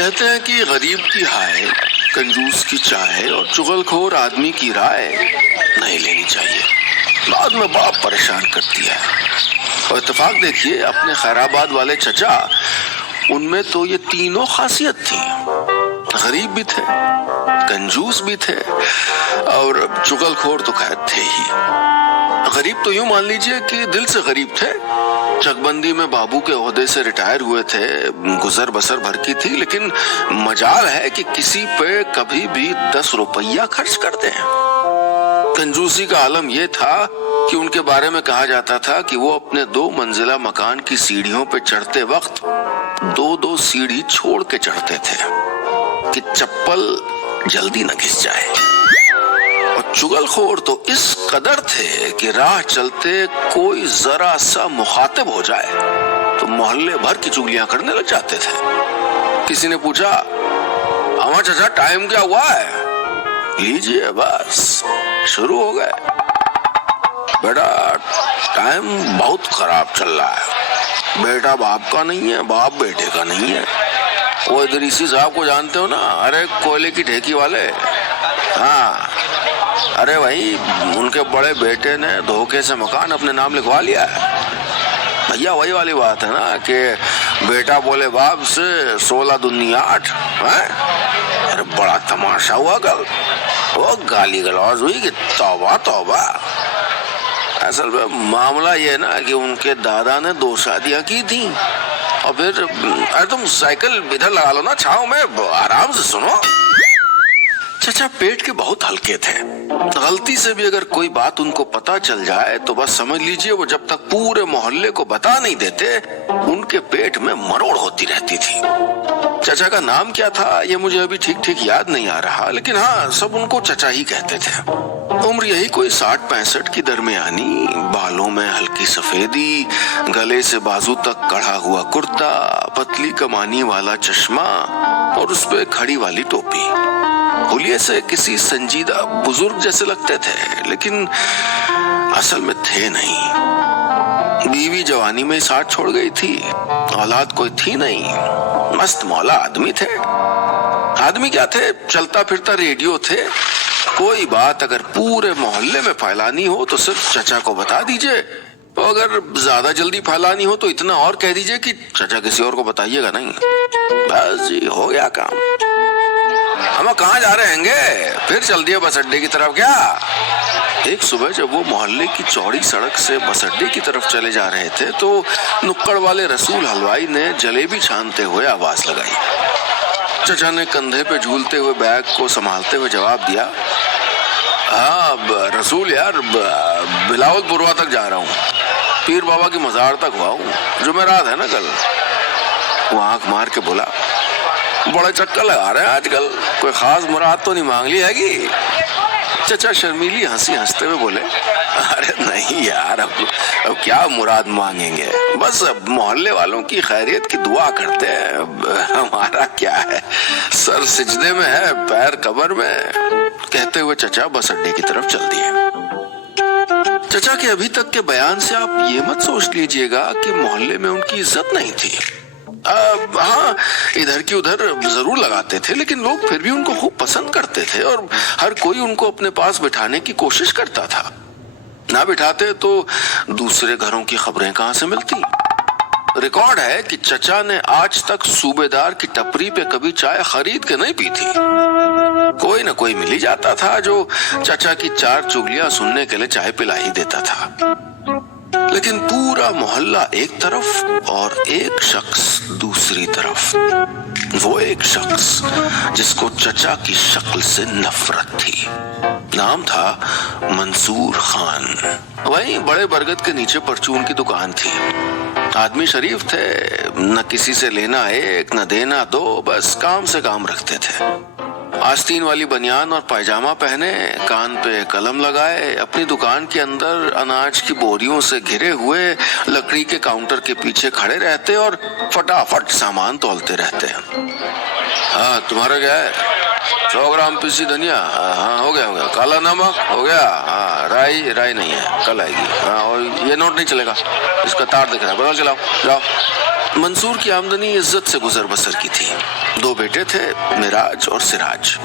कहते हैं कि गरीब की हाय, कंजूस की चाय और चुगलखोर आदमी की राय नहीं लेनी चाहिए, बाद में बाप परेशान करती है। और इत्तेफाक देखिए अपने खैराबाद वाले चचा, उनमें तो ये तीनों खासियत थी। गरीब भी थे, कंजूस भी थे और चुगलखोर तो खैर थे ही। गरीब तो यूं मान लीजिए कि दिल से गरीब थे। चकबंदी में बाबू के ओहदे से रिटायर हुए थे, गुजर बसर भर की थी, लेकिन मजाल है कि किसी पे कभी भी 10 रुपया खर्च करते हैं। कंजूसी का आलम यह था कि उनके बारे में कहा जाता था कि वो अपने 2 मंजिला मकान की सीढ़ियों पे चढ़ते वक्त 2-2 सीढ़ी छोड़ के चढ़ते थे कि चप्पल जल्दी न घिस जाए। और चुगलखोर तो इस कदर थे कि राह चलते कोई जरा सा मुखातिब हो जाए तो मोहल्ले भर की चुगलियां करने लग जाते थे। किसी ने पूछा, अमर चाचा टाइम क्या हुआ है? लीजिए बस शुरू हो गए। बेटा टाइम बहुत खराब चल रहा है, बेटा बाप का नहीं है, बाप बेटे का नहीं है। वो इदरीसी साहब को जानते हो ना, अरे कोयले की ठेकी वाले। हाँ, अरे भाई उनके बड़े बेटे ने धोखे से मकान अपने नाम लिखवा लिया है। भैया वही वाली बात है ना कि बेटा बोले बाप से 16 दूनी 8 है? अरे बड़ा तमाशा हुआ कल, वो गाली गलौज हुई कि तौबा तौबा। असल में मामला ये ना कि उनके दादा ने 2 शादियां की थी और फिर अरे तुम साइकिल इधर लगा लो ना, छांव में आराम से सुनो। चचा पेट के बहुत हल्के थे। गलती से भी अगर कोई बात उनको पता चल जाए तो बस समझ लीजिए वो जब तक पूरे मोहल्ले को बता नहीं देते उनके पेट में मरोड़ होती रहती थी। चचा का नाम क्या था ये मुझे अभी ठीक ठीक याद नहीं आ रहा, लेकिन हाँ सब उनको चचा ही कहते थे। उम्र यही कोई 60-65 की दरमियानी, बालों में हल्की सफेदी, गले से बाजू तक कढ़ा हुआ कुर्ता, पतली कमानी वाला चश्मा और उस पे खड़ी वाली टोपी। हुलिये से किसी संजीदा बुजुर्ग जैसे लगते थे, लेकिन असल में थे नहीं। बीवी जवानी में साथ छोड़ गई थी, औलाद कोई थी नहीं, मस्त मौला आदमी थे। आदमी क्या थे, चलता फिरता रेडियो थे। कोई बात अगर पूरे मोहल्ले में फैलानी हो तो सिर्फ चचा को बता दीजिए, तो अगर ज्यादा जल्दी फैलानी हो तो इतना और कह दीजिए कि चचा किसी और को बताइएगा नहीं। बस जी हो गया काम। हम कहाँ जा रहे हैं? फिर चल दिए बस अड्डे की तरफ क्या? एक सुबह जब वो मोहल्ले की चौड़ी सड़क से बस अड्डे की तरफ चले जा रहे थे तो नुक्कड़ वाले रसूल हलवाई ने जलेबी छानते हुए आवाज लगाई। चचा ने कंधे पे झूलते हुए बैग को संभालते हुए जवाब दिया, हाँ रसूल यार, बिलावलपुरवा तक जा रहा हूँ, पीर बाबा की मजार तक हुआ हूँ, जुमेरात है ना कल। वो आंख मार के बोला, बड़े चक्कर लगा रहे हैं आजकल, कोई खास मुराद तो नहीं मांग ली हैगी? चचा शर्मीली हंसी हंसते हुए बोले, अरे नहीं यार, अब क्या मुराद मांगेंगे, बस अब मोहल्ले वालों की खैरियत की दुआ करते हैं, हमारा क्या है, सर सिजदे में है पैर कब्र में। कहते हुए चचा बस अड्डे की तरफ चल दिए। चचा के अभी तक के बयान से आप ये मत सोच लीजिएगा कि मोहल्ले में उनकी इज्जत नहीं थी। हाँ इधर की उधर जरूर लगाते थे, लेकिन लोग फिर भी उनको खूब पसंद करते थे और हर कोई उनको अपने पास बिठाने की कोशिश करता था। ना बिठाते तो दूसरे घरों की खबरें कहां से मिलती। रिकॉर्ड है कि चचा ने आज तक सूबेदार की टपरी पे कभी चाय खरीद के नहीं पी थी। कोई न कोई मिल ही जाता था जो चचा की 4 चुगलियां सुनने के लिए चाय पिला ही देता था। लेकिन पूरा मोहल्ला एक तरफ और एक शख्स दूसरी तरफ। वो एक शख्स जिसको चचा की शक्ल से नफरत थी। नाम था मंसूर खान। वहीं बड़े बरगद के नीचे परचून की दुकान थी। आदमी शरीफ थे, न किसी से लेना एक न देना दो, बस काम से काम रखते थे। आस्तीन वाली बनियान और पायजामा पहने, कान पे कलम लगाए, अपनी दुकान के अंदर अनाज की बोरियों से घिरे हुए लकड़ी के काउंटर के पीछे खड़े रहते और फटाफट सामान तौलते रहते। हाँ तुम्हारा क्या है? 100 ग्राम पीसी धनिया, हाँ हो गया। काला नमक हो गया, हाँ राई नहीं है, कल आएगी। हाँ और ये नोट नहीं चलेगा, इसका तार दिख रहा है, बदल चलाओ जाओ। मंसूर की आमदनी इज्जत से गुजर बसर की थी। दो बेटे थे, मिराज और सिराज।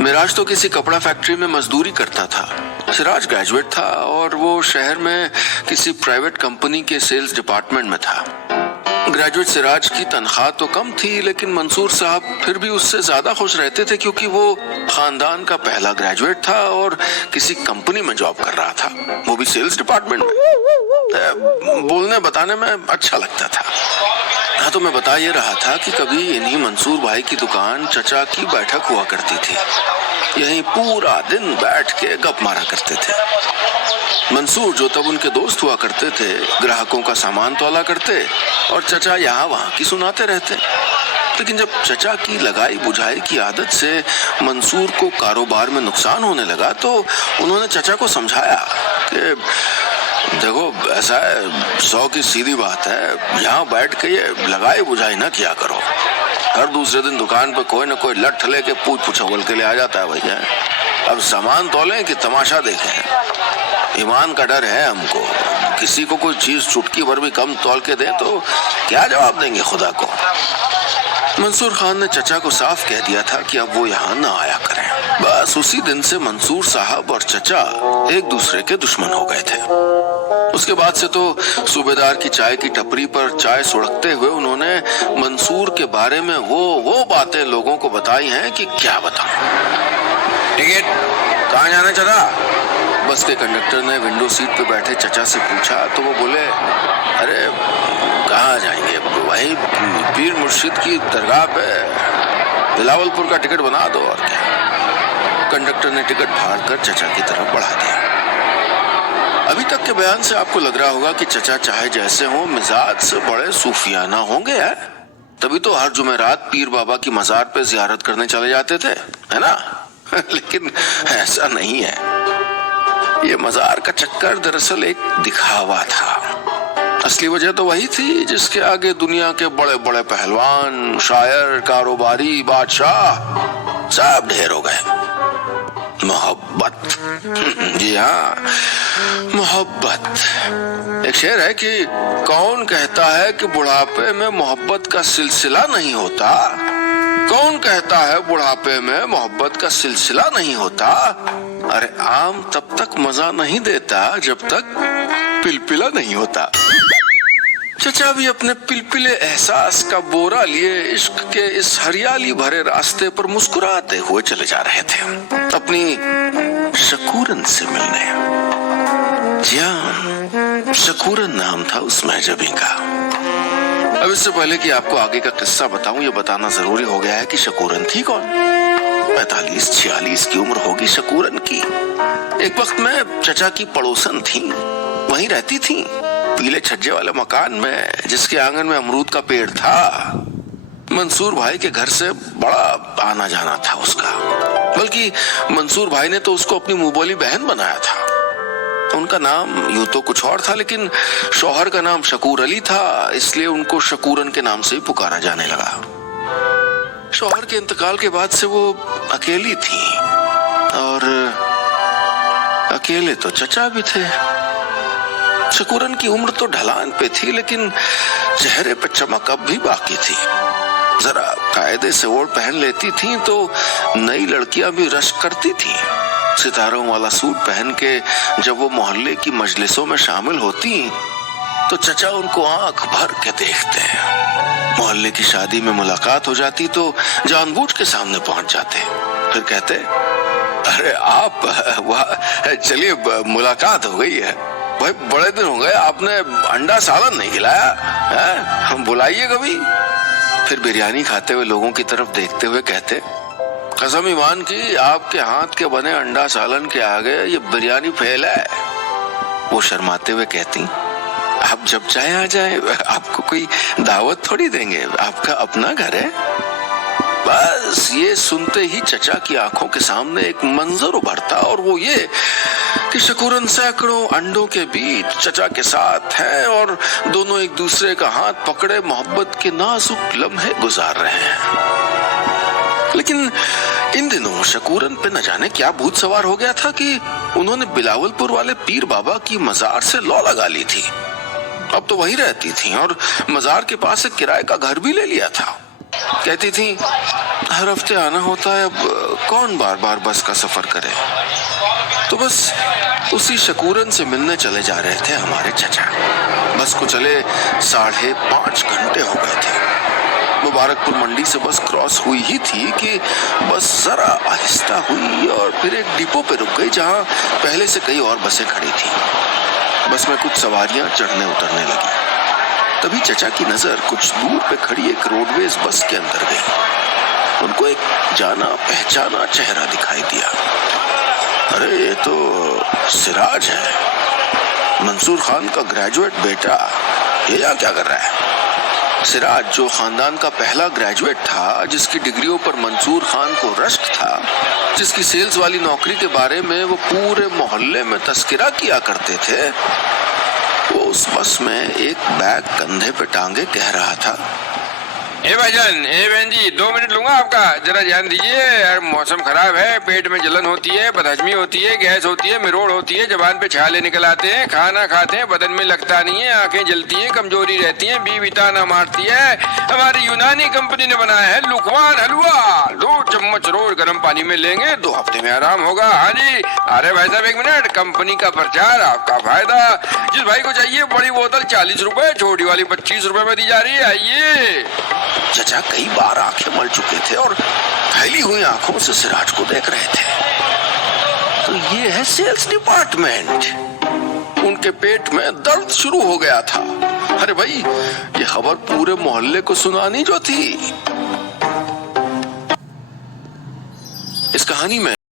मिराज तो किसी कपड़ा फैक्ट्री में मजदूरी करता था। सिराज ग्रेजुएट था और वो शहर में किसी प्राइवेट कंपनी के सेल्स डिपार्टमेंट में था। ग्रेजुएट सिराज की तनख्वाह तो कम थी, लेकिन मंसूर साहब फिर भी उससे ज्यादा खुश रहते थे, क्योंकि वो खानदान का पहला ग्रेजुएट था और किसी कंपनी में जॉब कर रहा था, वो भी सेल्स डिपार्टमेंट में। बोलने बताने में अच्छा लगता था। हाँ, तो मैं बता ये रहा था कि कभी इन्हीं मंसूर भाई की दुकान चचा की बैठक हुआ करती थी। यहीं पूरा दिन बैठ के गप मारा करते थे। मंसूर, जो तब उनके दोस्त हुआ करते थे, ग्राहकों का सामान तौला करते और चचा यहाँ वहाँ की सुनाते रहते। लेकिन जब चचा की लगाई बुझाई की आदत से मंसूर को कारोबार में नुकसान होने लगा, तो उन्होंने चचा को समझाया कि देखो, ऐसा है, 100 की सीधी बात है, यहाँ बैठ के ये लगाई बुझाई ना किया करो। हर दूसरे दिन दुकान पे कोई ना कोई लठ लेके पूछ पुछौल के लिए आ जाता है भैया। अब सामान तौलें कि तमाशा देखें। ईमान का डर है हमको। किसी को कोई चीज चुटकी भर भी कम तौल के दे तो क्या जवाब देंगे खुदा को। मंसूर खान ने चचा को साफ कह दिया था कि अब वो यहाँ न आया करें। बस उसी दिन से मंसूर साहब और चचा एक दूसरे के दुश्मन हो गए थे। उसके बाद से तो सूबेदार की चाय की टपरी पर चाय सुड़कते हुए उन्होंने मंसूर के बारे में वो बातें लोगों को बताई हैं कि क्या बताऊं। टिकट कहाँ जाना चला? बस के कंडक्टर ने विंडो सीट पे बैठे चचा से पूछा तो वो बोले, अरे कहाँ जाएंगे, वही पीर मुर्शिद की दरगाह पे, बिलावलपुर का टिकट बना दो और क्या। कंडक्टर ने टिकट फाड़ कर चचा की तरफ बढ़ा दिया। अभी तक के बयान से आपको लग रहा होगा कि चचा चाहे जैसे हो, मिजाज से बड़े सूफियाना होंगे है? तभी तो हर जुमेरात पीर बाबा की मजार पे जियारत करने चले जाते थे, है ना? लेकिन ऐसा नहीं है। ये मजार का चक्कर दरअसल एक दिखावा था। असली वजह तो वही थी जिसके आगे दुनिया के बड़े बड़े पहलवान, शायर, कारोबारी, बादशाह सब ढेर हो गए। मोहब्बत। जी हाँ, मोहब्बत। एक शेर है कि कौन कहता है कि बुढ़ापे में मोहब्बत का सिलसिला नहीं होता? कौन कहता है बुढ़ापे में मोहब्बत का सिलसिला नहीं होता? अरे आम तब तक मजा नहीं देता जब तक पिलपिला नहीं होता। चचा भी अपने पिलपिले एहसास का बोरा लिए इश्क के इस हरियाली भरे रास्ते पर मुस्कुराते हुए चले जा रहे थे अपनी शकूरन से मिलने। जी हाँ, शकूरन नाम था उस महजबी का। अब इससे पहले कि आपको आगे का किस्सा बताऊं, ये बताना जरूरी हो गया है कि शकूरन थी कौन। 45-46 की उम्र होगी शकूरन की। एक वक्त में चचा की पड़ोसन थी, वहीं रहती थी, पीले छज्जे वाले मकान में, जिसके आंगन में अमरूद का पेड़ था। मंसूर भाई के घर से बड़ा आना जाना था उसका, बल्कि मंसूर भाई ने तो उसको अपनी मुंह बोली बहन बनाया था। उनका नाम यूं तो कुछ और था, लेकिन शौहर का नाम शकूर अली था, इसलिए उनको शकूरन के नाम से ही पुकारा जाने लगा। शौहर के इंतकाल के बाद से वो अकेली थी और अकेले तो चचा भी थे। शकूरन की उम्र तो ढलान पे थी, लेकिन चेहरे पे चमक अब भी बाकी थी। जरा कायदे से ओढ़ पहन लेती थी तो नई लड़कियां भी रश्क करती थी। सितारों वाला सूट पहन के जब वो मोहल्ले की मजलिसों में शामिल होती तो चचा उनको आंख भर के देखते। मोहल्ले की शादी में मुलाकात हो जाती तो जानबूझ के सामने पहुंच जाते, फिर कहते, अरे आप वाह, चलिए मुलाकात हो गई है, भाई बड़े दिन हो गए, आपने अंडा सालन नहीं खिलाया है, हम बुलाइए कभी। फिर बिरयानी खाते हुए लोगों की तरफ देखते हुए कहते, कसम ईमान की आपके हाथ के बने अंडा सालन के आगे ये बिरयानी फेल है। वो शर्माते हुए कहती, आप जब चाहे आ जाए, आपको कोई दावत थोड़ी देंगे, आपका अपना घर है। बस ये सुनते ही चचा की आंखों के सामने एक मंजर उभरता, और वो ये कि शकूरन सैकड़ों अंडों के बीच चचा के साथ है और दोनों एक दूसरे का हाथ पकड़े मोहब्बत के नाजुक लम्हे गुजार रहे हैं। लेकिन इन दिनों शकूरन पे न जाने क्या भूत सवार हो गया था कि उन्होंने बिलावलपुर वाले पीर बाबा की मजार से लौ लगा ली थी। अब तो वहीं रहती थी और मजार के पास एक किराए का घर भी ले लिया था। कहती थी हर हफ्ते आना होता है, अब कौन बार बार बस का सफर करे। तो बस उसी शकूरन से मिलने चले जा रहे थे हमारे चचा। बस को चले 5.5 घंटे हो गए थे। मुबारकपुर मंडी से बस क्रॉस हुई ही थी कि बस जरा आहिस्ता हुई और फिर एक डिपो पे रुक गई जहां पहले से कई और बसें खड़ी थी। बस में कुछ सवारियां चढ़ने उतरने लगी। तभी चचा की नजर कुछ दूर पे खड़ी एक रोडवेज बस के अंदर गई। उनको एक जाना पहचाना चेहरा दिखाई दिया। अरे ये तो सिराज है, मंसूर खान का ग्रेजुएट बेटा। ये यहाँ क्या कर रहा है? सिराज जो खानदान का पहला ग्रेजुएट था, जिसकी डिग्रियों पर मंसूर खान को रश्क था, जिसकी सेल्स वाली नौकरी के बारे में वो पूरे मोहल्ले में तस्करा किया करते थे, वो उस बस में एक बैग कंधे पे टांगे कह रहा था, ए भाईजान, ए बहन जी, 2 मिनट लूंगा आपका, जरा ध्यान दीजिए यार। मौसम खराब है, पेट में जलन होती है, बदहजमी होती है, गैस होती है, मिरोड़ होती है, जबान पे छाले निकल आते हैं, खाना खाते हैं, बदन में लगता नहीं है, आंखें जलती हैं, कमजोरी रहती है, बीवी ताना मारती है। हमारी यूनानी कंपनी ने बनाया है लुकवान हलवा, 2 चम्मच रोज गर्म पानी में लेंगे, 2 हफ्ते में आराम होगा। हाँ जी। अरे भाई साहब 1 मिनट, कंपनी का प्रचार, आपका फायदा। जिस भाई को चाहिए बड़ी बोतल 40 रुपए, छोटी वाली 25 रुपए में दी जा रही है, आइए। चचा कई बार आंखें मल चुके थे और फैली हुई आंखों से सिराज को देख रहे थे। तो ये है सेल्स डिपार्टमेंट। उनके पेट में दर्द शुरू हो गया था। अरे भाई, ये खबर पूरे मोहल्ले को सुनानी जो थी। इस कहानी में